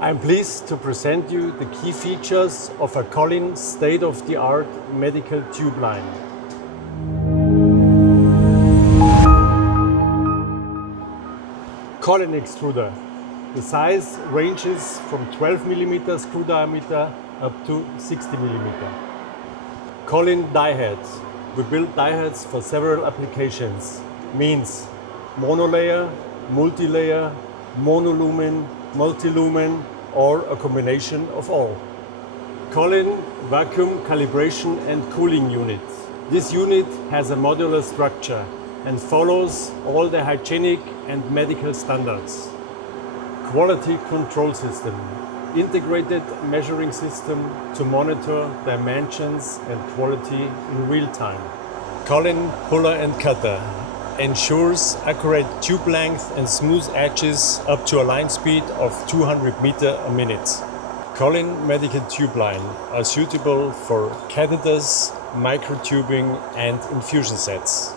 I'm pleased to present you the key features of a COLLIN state-of-the-art medical tube line. COLLIN extruder. The size ranges from 12 mm screw diameter up to 60 mm. COLLIN die heads. We build die heads for several applications. Means monolayer, multi-layer, monolumen, multi-lumen, or a combination of all. COLLIN vacuum calibration and cooling unit. This unit has a modular structure and follows all the hygienic and medical standards. Quality control system. Integrated measuring system to monitor dimensions and quality in real time. COLLIN puller and cutter ensures accurate tube length and smooth edges up to a line speed of 200 meters a minute. COLLIN medical tube line are suitable for catheters, microtubing and infusion sets.